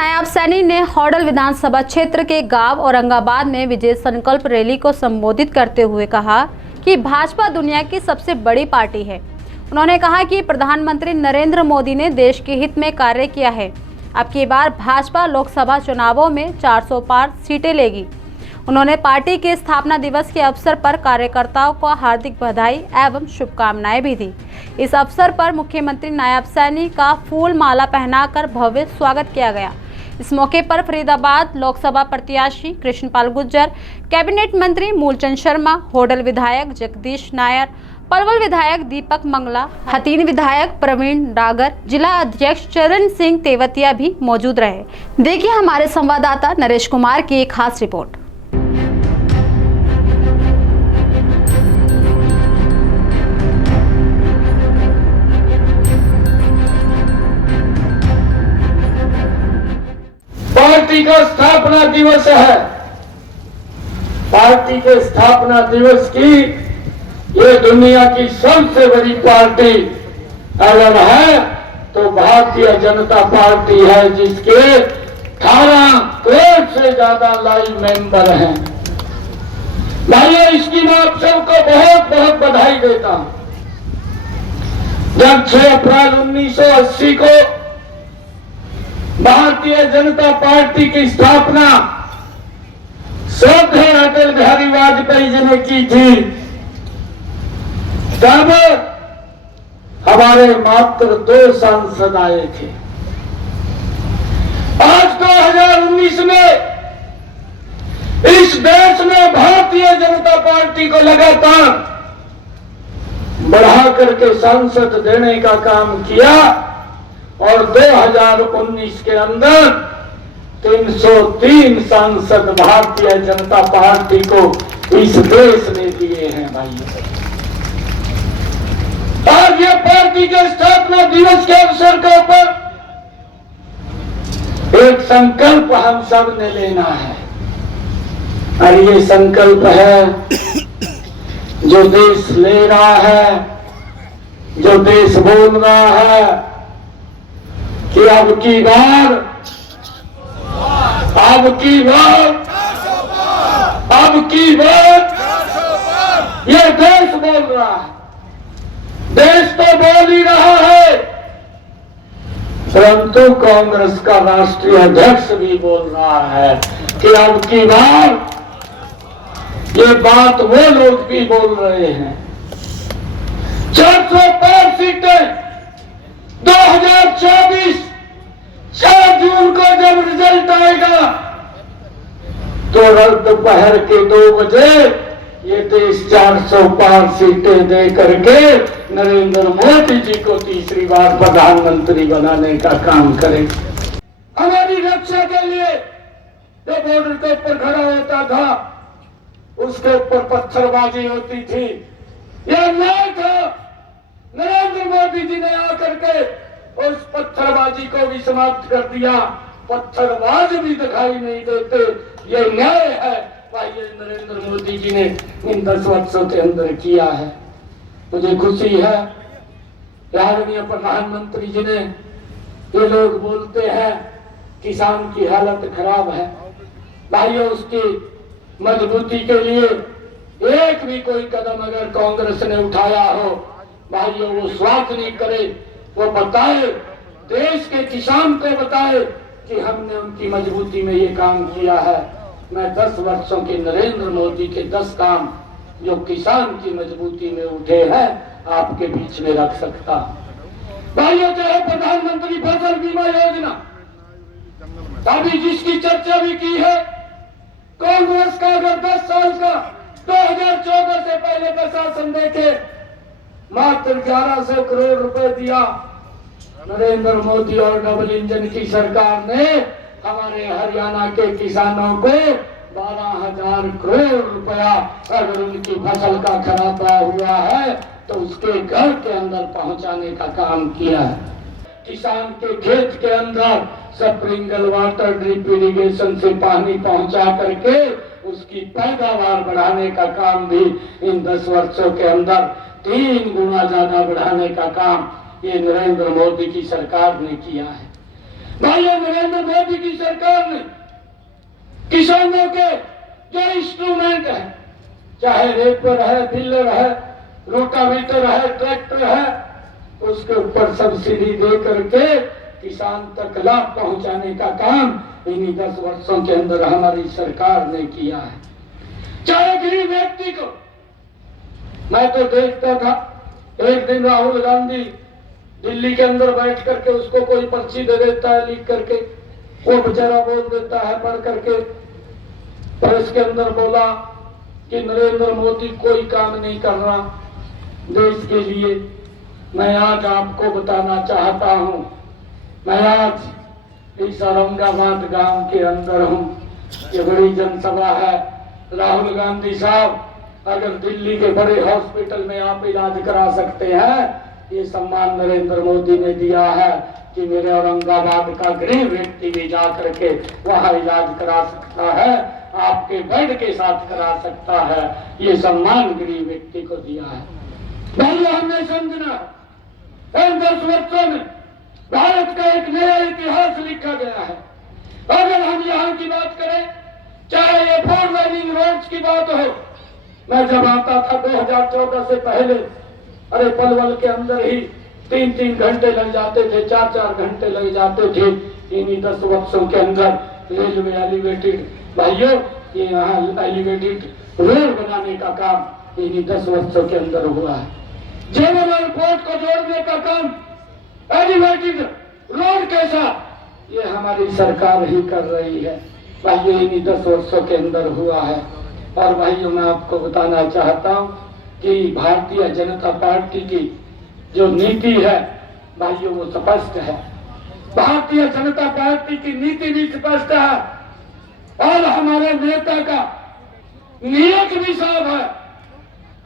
नायब सैनी ने होडल विधानसभा क्षेत्र के गांव औरंगाबाद में विजय संकल्प रैली को संबोधित करते हुए कहा कि भाजपा दुनिया की सबसे बड़ी पार्टी है। उन्होंने कहा कि प्रधानमंत्री नरेंद्र मोदी ने देश के हित में कार्य किया है। अब की बार भाजपा लोकसभा चुनावों में 400 पार सीटें लेगी। उन्होंने पार्टी के स्थापना दिवस के अवसर पर कार्यकर्ताओं को हार्दिक बधाई एवं शुभकामनाएं भी दी। इस अवसर पर मुख्यमंत्री नायब सैनी का फूल माला पहनाकर भव्य स्वागत किया गया। इस मौके पर फरीदाबाद लोकसभा प्रत्याशी कृष्णपाल गुर्जर, कैबिनेट मंत्री मूलचंद शर्मा, होडल विधायक जगदीश नायर, पलवल विधायक दीपक मंगला, हथीन विधायक प्रवीण डागर, जिला अध्यक्ष चरण सिंह तेवतिया भी मौजूद रहे। देखिए हमारे संवाददाता नरेश कुमार की एक खास रिपोर्ट। पार्टी का स्थापना दिवस है। पार्टी के स्थापना दिवस की ये दुनिया की सबसे बड़ी पार्टी अगर है तो भारतीय जनता पार्टी है, जिसके 18 करोड़ से ज्यादा लाइव मेंबर हैं। भाइयों, इसकी मैं आप सबको बहुत बहुत बधाई देता हूं। जब 6 अप्रैल 1980 को भारतीय जनता पार्टी की स्थापना श्रद्धेय अटल बिहारी वाजपेयी जी ने की थी, तब हमारे मात्र 2 सांसद आए थे। आज 2019 में इस देश में भारतीय जनता पार्टी को लगातार बढ़ा करके सांसद देने का काम किया और 2019 के अंदर 303 सांसद भारतीय जनता पार्टी को इस देश ने दिए हैं। भाइयों, आज ये पार्टी के स्थापना दिवस के अवसर के ऊपर एक संकल्प हम सब ने लेना है, और ये संकल्प है जो देश ले रहा है, जो देश बोल रहा है कि अब की बार ये देश बोल रहा है। देश तो बोल ही रहा है, परंतु कांग्रेस का राष्ट्रीय अध्यक्ष भी बोल रहा है कि अब की बार ये बात वो लोग भी बोल रहे हैं। 400 पार सीटें 2024 4 जून को जब रिजल्ट आएगा तो दोपहर के 2 बजे ये देश 400 पार सीटें दे करके नरेंद्र मोदी जी को तीसरी बार प्रधानमंत्री बनाने का काम करेगा। हमारी रक्षा के लिए जो बॉर्डर के ऊपर खड़ा होता था उसके ऊपर पत्थरबाजी होती थी, यह नहीं था। नरेंद्र मोदी जी ने आकर के उस पत्थरबाजी को भी समाप्त कर दिया। पत्थरबाज भी दिखाई नहीं देते, ये न्याय है भाई, ये नरेंद्र मोदी जी ने इन 10 वर्षों के अंदर किया है। मुझे खुशी है आदरणीय प्रधानमंत्री जी ने, ये लोग बोलते हैं किसान की हालत खराब है, भाइयों उसकी मजबूती के लिए एक भी कोई कदम अगर कांग्रेस ने उठाया हो, भाइयों वो स्वार्थ नहीं करे, वो बताए, देश के किसान को बताए कि हमने उनकी मजबूती में ये काम किया है। मैं 10 वर्षों के नरेंद्र मोदी के 10 काम जो किसान की मजबूती में उठे हैं आपके बीच में रख सकता। भाइयों, चाहे प्रधानमंत्री फसल बीमा योजना अभी जिसकी चर्चा भी की है, कांग्रेस का अगर 10 साल का 2014 से पहले का शासन देखे, मात्र 1100 करोड़ रुपए दिया नरेंद्र मोदी और डबल इंजन की सरकार ने हमारे हरियाणा के किसानों को 12,000 करोड़ रुपया अगर उनकी फसल का खराबा हुआ है तो उसके घर के अंदर पहुंचाने का काम किया है। किसान के खेत के अंदर स्प्रिंकल वाटर ड्रिप इरिगेशन से पानी पहुंचा करके उसकी पैदावार बढ़ाने का काम भी इन 10 वर्षों के अंदर 3 गुना ज्यादा बढ़ाने का काम ये नरेंद्र मोदी की सरकार ने किया है। भाइयों, नरेंद्र मोदी की सरकार ने किसानों के जो इंस्ट्रूमेंट है, चाहे रेपर है, बिल्डर है, रोटावेटर है, ट्रैक्टर है, उसके ऊपर सब्सिडी दे करके किसान तक लाभ पहुंचाने का काम इन्हीं 10 वर्षों के अंदर हमारी सरकार ने किया है। चाहे गरीब व्यक्ति को, मैं तो देखता था एक दिन राहुल गांधी दिल्ली के अंदर बैठ करके उसको कोई पर्ची दे देता है लिख करके, वो बेचारा बोल देता है पढ़ करके, प्रेस के अंदर बोला कि नरेंद्र मोदी कोई काम नहीं कर रहा देश के लिए। मैं आज आपको बताना चाहता हूं, मैं आज इस औरंगाबाद गांव के अंदर हूं, ये बड़ी जनसभा है। राहुल गांधी साहब, अगर दिल्ली के बड़े हॉस्पिटल में आप इलाज करा सकते हैं, ये सम्मान नरेंद्र मोदी ने दिया है कि मेरे औरंगाबाद का गरीब व्यक्ति भी जा करके वहां इलाज करा सकता है, आपके बेड के साथ करा सकता है। ये सम्मान गरीब व्यक्ति को दिया है। पहले हमने समझना, इन 10 वर्षों में भारत का एक नया इतिहास लिखा गया है। अगर हम यहाँ की बात करें, चाहे ये 4 लाइनिंग रोड्स की बात हो, मैं जब आता था 2014 से पहले, अरे पलवल के अंदर ही 3-3 घंटे लग जाते थे, 4-4 घंटे लग जाते थे। इन्हीं 10 वर्षों के अंदर रेलवे एलिवेटेड, भाइयों ये यहाँ एलिवेटेड रोड बनाने का काम इन्हीं 10 वर्षों के अंदर हुआ है। जेवर एयरपोर्ट को जोड़ने का काम एलिवेटेड रोड के साथ ये हमारी सरकार ही कर रही है। भाइयों इन्हीं 10 वर्षों के अंदर हुआ है। और भाइयों, मैं आपको बताना चाहता हूँ कि भारतीय जनता पार्टी की जो नीति है भाइयों वो स्पष्ट है। भारतीय जनता पार्टी की नीति भी स्पष्ट है और हमारे नेता का नियत भी साफ है,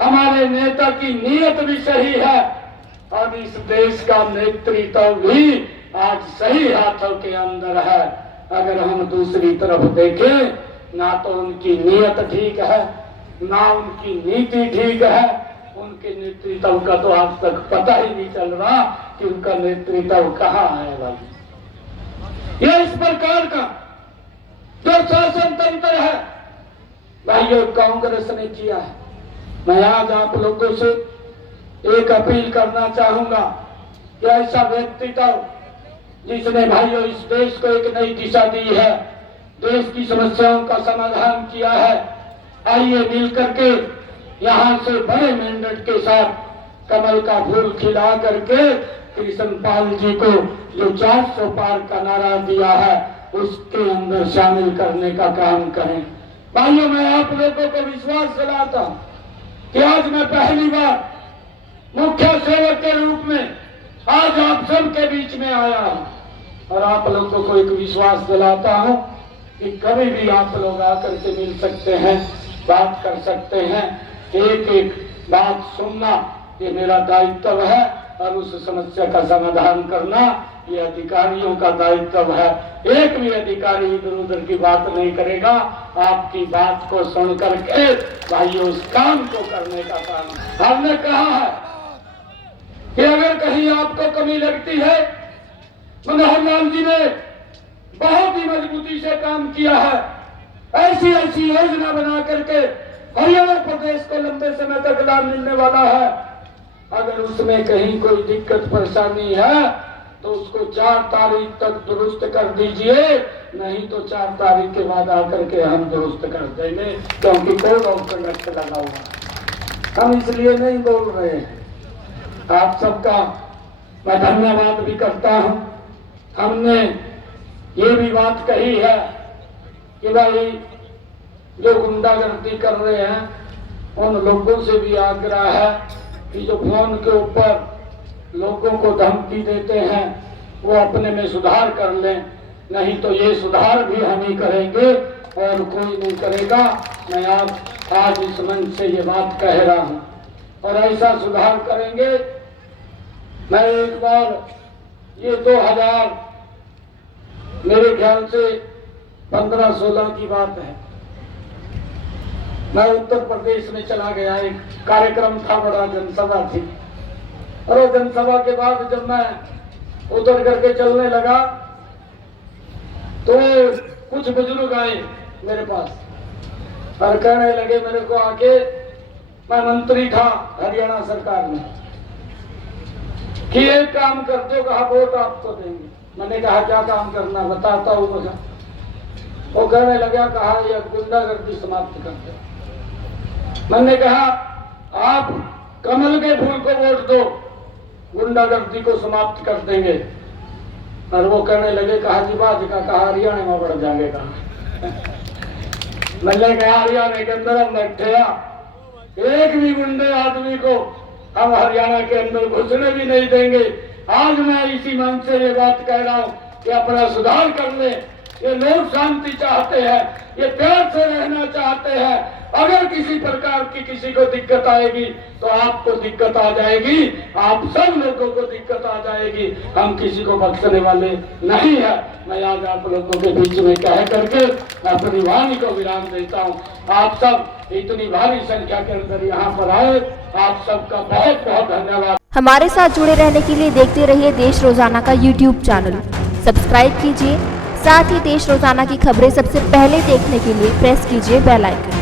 हमारे नेता की नियत भी सही है और इस देश का नेतृत्व भी आज सही हाथों के अंदर है। अगर हम दूसरी तरफ देखें, ना तो उनकी नियत ठीक है, ना उनकी नीति ठीक है, उनके नेतृत्व का तो आज तक पता ही नहीं चल रहा कि उनका नेतृत्व कहाँ है। भाई ये इस प्रकार का जो शासन तंत्र है भाइयों कांग्रेस ने किया है। मैं आज आप लोगों से एक अपील करना चाहूंगा कि ऐसा व्यक्तित्व जिसने भाइयों इस देश को एक नई दिशा दी है, देश की समस्याओं का समाधान किया है, आइए मिल करके यहाँ से बड़े मैंडेट के साथ कमल का फूल खिला करके कृष्णपाल जी को जो 400 पार का नारा दिया है उसके अंदर शामिल करने का काम करें। भाइयों, मैं आप लोगों को विश्वास दिलाता हूं कि आज मैं पहली बार मुख्य सेवक के रूप में आज आप सबके बीच में आया हूं और आप लोगों को एक विश्वास दिलाता हूं कि कभी भी आप लोग आकर के मिल सकते हैं, बात कर सकते हैं। एक एक बात सुनना ये मेरा दायित्व है और उस समस्या का समाधान करना ये अधिकारियों का दायित्व है। एक भी अधिकारी इधर उधर की बात नहीं करेगा, आपकी बात को सुन करके भाइयों उस काम को करने का काम। हमने कहा है कि अगर कहीं आपको कमी लगती है, मनोहर लाल जी ने बहुत ही मजबूती से काम किया है, ऐसी ऐसी योजना बना करके हरियाणा प्रदेश को लंबे समय तक लाभ मिलने वाला है। अगर उसमें कहीं कोई दिक्कत परेशानी है तो उसको 4 तारीख तक दुरुस्त कर दीजिए, नहीं तो 4 तारीख के बाद आकर के हम दुरुस्त कर देंगे, क्योंकि कोड ऑफ कंडक्ट लगा हुआ है। हम इसलिए नहीं बोल रहे हैं। आप सबका मैं धन्यवाद भी करता हूं। हमने ये भी बात कही है कि भाई जो गुंडागर्दी कर रहे हैं उन लोगों से भी आग्रह है कि जो फोन के ऊपर लोगों को धमकी देते हैं वो अपने में सुधार कर लें, नहीं तो ये सुधार भी हम ही करेंगे और कोई नहीं करेगा। मैं आज इस मंच से ये बात कह रहा हूं और ऐसा सुधार करेंगे। मैं एक बार ये 2000 मेरे ख्याल से 15-16 की बात है, मैं उत्तर प्रदेश में चला गया। एक कार्यक्रम था, बड़ा जनसभा थी और जनसभा के बाद जब मैं उतर करके चलने लगा तो कुछ बुजुर्ग आए मेरे पास और कहने लगे मेरे को आके, मैं मंत्री था हरियाणा सरकार में, कि एक काम कर दो, कहा वोट आपको देंगे। मैंने कहा क्या काम करना, बताता हूँ मुझे। वो कहने लगा, कहा यह गुंडागर्दी समाप्त कर दो। मैंने कहा आप कमल के फूल को वोट दो, गुंडागर्दी को समाप्त कर देंगे। और वो कहने लगे, कहा जी बात का, कहा हरियाणा में बढ़ जाएंगे। कहा मैंने कहा हरियाणा के अंदर हम बैठे, एक भी गुंडे आदमी को हम हरियाणा के अंदर घुसने भी नहीं देंगे। आज मैं इसी मन से ये बात कह रहा हूँ कि अपना सुधार कर ले। ये लोग शांति चाहते हैं, ये प्यार से रहना चाहते हैं। अगर किसी प्रकार की किसी को दिक्कत आएगी तो आपको दिक्कत आ जाएगी, आप सब लोगों को दिक्कत आ जाएगी। हम किसी को बख्शने वाले नहीं है। मैं आज आप लोगों के बीच में कह करके अपनी वाणी को विराम देता हूँ। आप सब इतनी भारी संख्या के अंदर यहाँ पर आए, आप सबका बहुत बहुत धन्यवाद। हमारे साथ जुड़े रहने के लिए देखते रहिए देश रोजाना का YouTube चैनल, सब्सक्राइब कीजिए। साथ ही देश रोजाना की खबरें सबसे पहले देखने के लिए प्रेस कीजिए बेल आइकन।